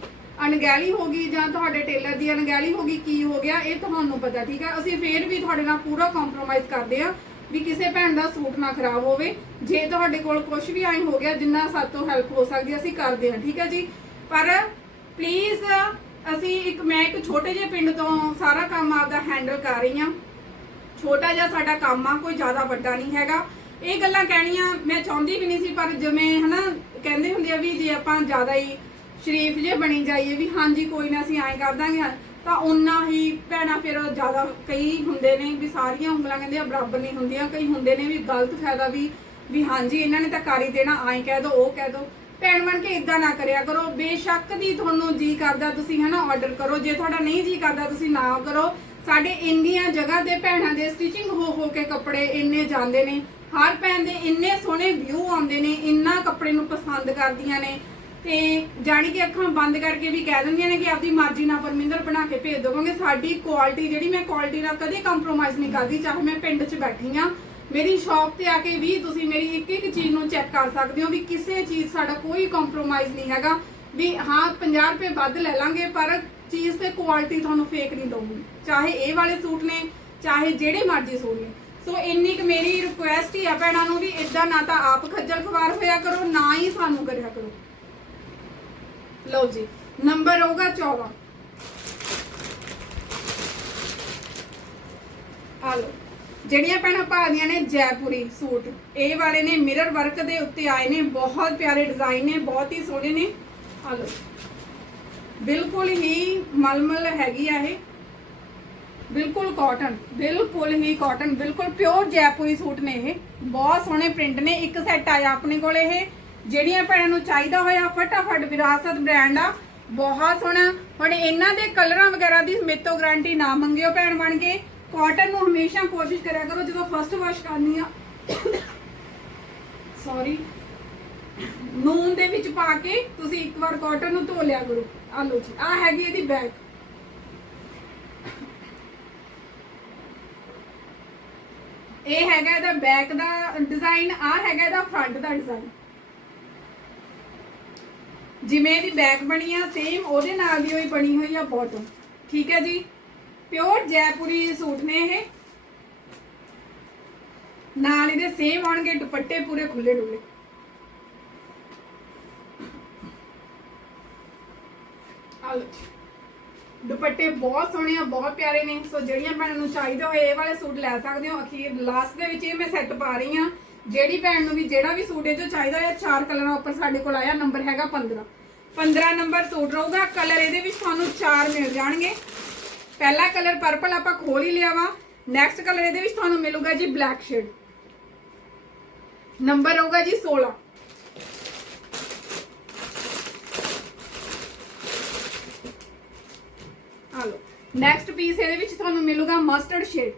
ਅਣਗਹਿਲੀ ਹੋ ਗਈ ਜਾਂ ਤੁਹਾਡੇ ਟੇਲਰ ਦੀ ਅਣਗਹਿਲੀ ਹੋ ਗਈ, ਕੀ ਹੋ ਗਿਆ, ਇਹ ਤੁਹਾਨੂੰ ਪਤਾ, ਠੀਕ ਹੈ ਅਸੀਂ ਫੇਰ ਵੀ ਤੁਹਾਡੇ ਨਾਲ ਪੂਰਾ ਕੰਪਰੋਮਾਈਜ਼ ਕਰਦੇ ਆ ਵੀ ਕਿਸੇ ਭੈਣ ਦਾ ਸੂਟ ਨਾ ਖਰਾਬ ਹੋਵੇ। ਜੇ ਤੁਹਾਡੇ ਕੋਲ ਕੁਝ ਵੀ ਆਈ ਹੋ ਗਿਆ, ਜਿੰਨਾ ਸਾਤੋਂ ਹੈਲਪ ਹੋ ਸਕਦੀ ਅਸੀਂ ਕਰਦੇ ਹਾਂ, ਠੀਕ ਹੈ ਜੀ? ਪਰ ਪਲੀਜ਼ ਅਸੀਂ ਇੱਕ, ਮੈਂ ਇੱਕ ਛੋਟੇ ਜਿਹੇ ਪਿੰਡ ਤੋਂ ਸਾਰਾ ਕੰਮ ਆਪਦਾ ਹੈਂਡਲ ਕਰ ਰਹੀ ਹਾਂ। ਛੋਟਾ ਜਿਹਾ ਸਾਡਾ ਕੰਮ ਆ, ਕੋਈ ਜ਼ਿਆਦਾ ਵੱਡਾ ਨਹੀਂ ਹੈਗਾ। ਇਹ ਗੱਲਾਂ ਕਹਿਣੀਆਂ ਮੈਂ ਚਾਹੁੰਦੀ ਵੀ ਨਹੀਂ ਸੀ, ਪਰ ਜਿਵੇਂ ਹਨਾ, ਕਹਿੰਦੇ ਹੁੰਦੇ ਆ ਵੀ ਜੇ ਆਪਾਂ ਜ਼ਿਆਦਾ ਹੀ ਸ਼ਰੀਫ ਜੇ ਬਣੀ ਜਾਈਏ ਵੀ ਹਾਂਜੀ ਕੋਈ ਨਾ ਅਸੀਂ ਐਂ ਕਰ ਦਾਂਗੇ, ਤਾਂ ਉਨਾ ਹੀ ਭੈਣਾਂ ਫਿਰ ਜ਼ਿਆਦਾ ਕਈ ਹੁੰਦੇ ਨੇ ਵੀ ਸਾਰੀਆਂ ਉਂਗਲਾਂ ਕਹਿੰਦੇ ਆ ਬਰਾਬਰ ਨਹੀਂ ਹੁੰਦੀਆਂ, ਕਈ ਹੁੰਦੇ ਨੇ ਵੀ ਗਲਤ ਫਾਇਦਾ ਵੀ ਵੀ ਹਾਂਜੀ ਇਹਨਾਂ ਨੇ ਤਾਂ ਕਰ ਹੀ ਦੇਣਾ, ਐਂ ਕਹਿ ਦੋ, ਉਹ ਕਹਿ ਦੋ। ਭੈਣ ਬਣ ਕੇ ਇਦਾਂ ਨਾ ਕਰਿਆ ਕਰੋ, ਬੇਸ਼ੱਕ ਦੀ ਤੁਹਾਨੂੰ ਜੀ ਕਰਦਾ ਤੁਸੀਂ ਹਨਾ ਆਰਡਰ ਕਰੋ, ਜੇ ਤੁਹਾਡਾ ਨਹੀਂ ਜੀ ਕਰਦਾ ਤੁਸੀਂ ਨਾ ਕਰੋ। ਸਾਡੇ ਇੰਨੀਆਂ ਜਗ੍ਹਾ ਤੇ ਭੈਣਾਂ ਦੇ ਸਟਿਚਿੰਗ ਹੋ ਹੋ ਕੇ ਕੱਪੜੇ ਇੰਨੇ ਜਾਂਦੇ ਨੇ, ਹਰ ਭੈਣ ਦੇ ਇੰਨੇ ਸੋਹਣੇ ਵਿਊ ਆਉਂਦੇ ਨੇ, ਇੰਨਾ ਕੱਪੜੇ ਨੂੰ ਪਸੰਦ ਕਰਦੀਆਂ ਨੇ। ਤੇ ਜਾਣੀ ਕਿ ਅੱਖਾਂ ਬੰਦ ਕਰਕੇ ਵੀ ਕਹਿ ਦਿੰਦੀਆਂ ਨੇ ਕਿ ਆਪਦੀ ਮਰਜ਼ੀ ਨਾਲ ਪਰਮਿੰਦਰ ਬਣਾ ਕੇ ਭੇਜ ਦੋਗੇ ਸਾਡੀ ਕੁਆਲਿਟੀ ਜਿਹੜੀ ਮੈਂ ਕੁਆਲਿਟੀ ਨਾਲ ਕਦੇ ਕੰਪਰੋਮਾਈਜ਼ ਨਹੀਂ ਕਰਦੀ, ਚਾਹੇ ਮੈਂ ਪਿੰਡ 'ਚ ਬੈਠੀ ਆ ਮੇਰੀ ਸ਼ਾਪ ਤੇ ਆ ਕੇ ਵੀ ਤੁਸੀਂ ਮੇਰੀ ਇੱਕ ਇੱਕ ਚੀਜ਼ ਨੂੰ ਚੈੱਕ ਕਰ ਸਕਦੇ ਹੋ ਵੀ ਕਿਸੇ ਚੀਜ਼ ਸਾਡਾ ਕੋਈ ਕੰਪਰੋਮਾਈਜ਼ ਨਹੀਂ ਹੈਗਾ। ਵੀ ਹਾਂ 50 ਰੁਪਏ ਵੱਧ ਲੈ ਲਾਂਗੇ, ਪਰ ਚੀਜ਼ ਤੇ ਕੁਆਲਿਟੀ ਤੁਹਾਨੂੰ ਫੇਕ ਨਹੀਂ ਦਊਗੀ। ਚਾਹੇ ਇਹ ਵਾਲੇ ਸੂਟ ਨੇ, ਚਾਹੇ ਜਿਹੜੇ ਮਰਜ਼ੀ ਸੂਟ ਨੇ। ਸੋ ਇੰਨੀ ਕੁ ਮੇਰੀ ਰਿਕੁਐਸਟ ਹੀ ਆ ਭੈਣਾਂ ਨੂੰ ਵੀ ਇਦਾਂ ਨਾ ਤਾਂ ਆਪ ਖੱਜਲ ਖਵਾਰ ਹੋਇਆ ਕਰੋ, ਨਾ ਹੀ ਸਾਨੂੰ ਕਰਿਆ ਕਰੋ। ਲਓ ਜੀ ਨੰਬਰ ਹੋਊਗਾ 14 ਆ ਲਓ, ਜਿਹੜੀਆਂ ਭੈਣਾਂ ਭਾਦੀਆਂ ਨੇ ਜੈਪੁਰੀ ਸੂਟ, ਇਹ ਵਾਲੇ ਨੇ ਮਿਰਰ ਵਰਕ ਦੇ ਉੱਤੇ ਆਏ ਨੇ, ਬਹੁਤ ਪਿਆਰੇ ਡਿਜ਼ਾਈਨ ਨੇ, ਬਹੁਤ ਹੀ ਸੋਹਣੇ ਨੇ। ਆ ਲਓ, ਬਿਲਕੁਲ ਹੀ ਮਲਮਲ ਹੈਗੀ ਆ ਇਹ। ਬਿਲਕੁਲ ਕਾਟਨ ਬਿਲਕੁਲ ਹੀ ਕਾਟਨ ਬਿਲਕੁਲ ਪਿਓਰ ਜੈਪੁਰੀ ਸੂਟ ਨੇ ਇਹ। ਬਹੁਤ ਸੋਹਣੇ ਪ੍ਰਿੰਟ ਨੇ, ਇੱਕ ਸੈੱਟ ਆਇਆ ਆਪਣੇ ਕੋਲ ਇਹ। ਜਿਹੜੀਆਂ ਭੈਣਾਂ ਨੂੰ ਚਾਹੀਦਾ ਹੋਇਆ ਫਟਾਫਟ ਵਿਰਾਸਤ ਬ੍ਰਾਂਡ ਆ, ਬਹੁਤ ਸੋਹਣਾ। ਹੁਣ ਇਹਨਾਂ ਦੇ ਕਲਰਾਂ ਵਗੈਰਾ ਦੀ ਮੇਤੋਂ ਗਾਰੰਟੀ ਨਾ ਮੰਗਿਓ ਭੈਣ ਬਣ ਕੇ। ਕਾਟਨ ਨੂੰ ਹਮੇਸ਼ਾ ਕੋਸ਼ਿਸ਼ ਕਰਿਆ ਕਰੋ, ਜਦੋਂ ਫਸਟ ਵਾਸ਼ ਕਰਨੀ ਆ। ਸੌਰੀ ਨੂਨ ਦੇ ਵਿੱਚ ਪਾ ਕੇ ਤੁਸੀਂ ਇੱਕ ਵਾਰ ਕਾਟਨ ਨੂੰ ਧੋ ਲਿਆ ਕਰੋ। ਆ ਲਓ ਜੀ ਆ ਹੈਗੀ ਇਹਦੀ ਬੈਗ ਇਹ ਹੈਗਾ ਇਹਦਾ ਬੈਕ ਦਾ ਡਿਜ਼ਾਈਨ ਆ ਹੈਗਾ ਇਹਦਾ ਫਰੰਟ ਦਾ ਡਿਜ਼ਾਈਨ ਜਿਵੇਂ ਇਹਦੀ ਬੈਕ ਬਣੀ ਆ ਸੇਮ ਉਹਦੇ ਨਾਲ ਦੀ ਹੋਈ ਬਣੀ ਹੋਈ ਆ ਬਾਟਮ ਠੀਕ ਹੈ ਜੀ? ਪਿਓਰ ਜੈਪੁਰੀ ਸੂਟ ਨੇ ਇਹ। ਨਾਲ ਇਹਦੇ ਸੇਮ ਆਉਣਗੇ ਦੁਪੱਟੇ ਪੂਰੇ ਖੁੱਲੇ ਡੁੱਲੇ ਦੁਪੱਟੇ ਬਹੁਤ ਸੋਹਣੇ ਆ, ਬਹੁਤ ਪਿਆਰੇ ਨੇ। ਸੋ ਜਿਹੜੀਆਂ ਭੈਣਾਂ ਨੂੰ ਚਾਹੀਦੇ ਹੋਏ ਇਹ ਵਾਲੇ ਸੂਟ ਲੈ ਸਕਦੇ ਹੋ। ਅਖੀਰ ਲਾਸਟ ਦੇ ਵਿੱਚ ਇਹ ਮੈਂ ਸੈੱਟ ਪਾ ਰਹੀ ਆ ਜਿਹੜੀ ਭੈਣ ਨੂੰ ਵੀ ਜਿਹੜਾ ਵੀ ਸੂਟ ਇਹ ਜੋ ਚਾਹੀਦਾ ਹੋਇਆ, ਚਾਰ ਕਲਰਾਂ ਉੱਪਰ ਸਾਡੇ ਕੋਲ ਆਇਆ, ਨੰਬਰ ਹੈਗਾ 15 15 ਨੰਬਰ ਸੂਟ ਰਹੂਗਾ, ਕਲਰ ਇਹਦੇ ਵਿੱਚ ਤੁਹਾਨੂੰ ਚਾਰ ਮਿਲ ਜਾਣਗੇ। ਪਹਿਲਾ ਕਲਰ ਪਰਪਲ ਆਪਾਂ ਖੋਲ ਹੀ ਲਿਆ ਵਾ। ਨੈਕਸਟ ਕਲਰ ਇਹਦੇ ਵਿੱਚ ਤੁਹਾਨੂੰ ਮਿਲੂਗਾ ਜੀ ਬਲੈਕ ਸ਼ੇਡ ਨੰਬਰ ਹੋਊਗਾ ਜੀ 16 ਆ ਨੈਕਸਟ ਪੀਸ ਇਹਦੇ ਵਿੱਚ ਤੁਹਾਨੂੰ ਮਿਲੂਗਾ ਮਸਟਰਡ ਸ਼ੇਡ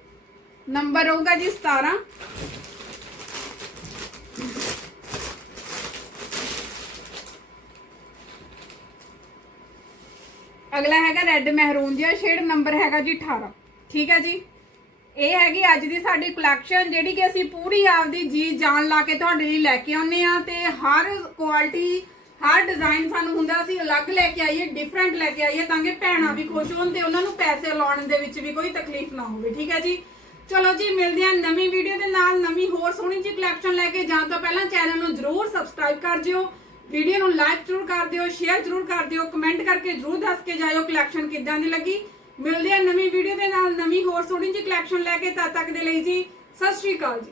ਨੰਬਰ ਹੋਊਗਾ ਜੀ 17 ਅਗਲਾ ਹੈਗਾ ਰੈੱਡ ਮਹਿਰੂਨ ਜਿਹਾ ਸ਼ੇਡ ਨੰਬਰ ਹੈਗਾ ਜੀ 18 ਠੀਕ ਹੈ ਜੀ? ਇਹ ਹੈਗੀ ਅੱਜ ਦੀ ਸਾਡੀ ਕਲੈਕਸ਼ਨ ਜਿਹੜੀ ਕਿ ਅਸੀਂ ਪੂਰੀ ਆਪਦੀ ਜੀ ਜਾਨ ਲਾ ਕੇ ਤੁਹਾਡੇ ਲਈ ਲੈ ਕੇ ਆਉਨੇ ਆ ਤੇ ਹਰ ਕੁਆਲਿਟੀ ਹਰ ਡਿਜ਼ਾਈਨ ਸਾਨੂੰ ਹੁੰਦਾ ਅਸੀਂ ਅਲੱਗ ਲੈ ਕੇ ਆਈਏ ਡਿਫਰੈਂਟ ਲੈ ਕੇ ਆਈਏ, ਤਾਂ ਕਿ ਭੈਣਾਂ ਵੀ ਖੁਸ਼ ਹੋਣ ਤੇ ਉਹਨਾਂ ਨੂੰ ਪੈਸੇ ਲਾਉਣ ਦੇ ਵਿੱਚ ਵੀ ਕੋਈ ਤਕਲੀਫ ਨਾ ਹੋਵੇ। ਠੀਕ ਹੈ ਜੀ? ਚਲੋ ਜੀ, ਮਿਲਦੇ ਹਾਂ ਨਵੀਂ ਵੀਡੀਓ ਦੇ ਨਾਲ, ਨਵੀਂ ਹੋਰ ਸੋਹਣੀ ਜੀ ਕਲੈਕਸ਼ਨ ਲੈ ਕੇ। ਜਾਣ ਤੋਂ ਪਹਿਲਾਂ ਚੈਨਲ ਨੂੰ ਜਰੂਰ ਸਬਸਕ੍ਰਾਈਬ ਕਰ ਜਿਓ। ਵੀਡੀਓ ਨੂੰ ਲਾਈਕ ਜਰੂਰ ਕਰ ਦਿਓ, ਸ਼ੇਅਰ ਜਰੂਰ ਕਰ ਦਿਓ, ਕਮੈਂਟ ਕਰਕੇ ਜਰੂਰ ਦੱਸ ਕੇ ਜਾਇਓ ਕਲੈਕਸ਼ਨ ਕਿੱਦਾਂ ਦੀ ਲੱਗੀ। ਮਿਲਦੇ ਹਾਂ ਨਵੀਂ ਵੀਡੀਓ ਦੇ ਨਾਲ, ਨਵੀਂ ਹੋਰ ਸੋਹਣੀ ਜੀ ਕਲੈਕਸ਼ਨ ਲੈ ਕੇ ਤਦ ਤੱਕ ਦੇ ਲਈ ਜੀ, ਸਤਿ ਸ਼੍ਰੀ ਅਕਾਲ ਜੀ।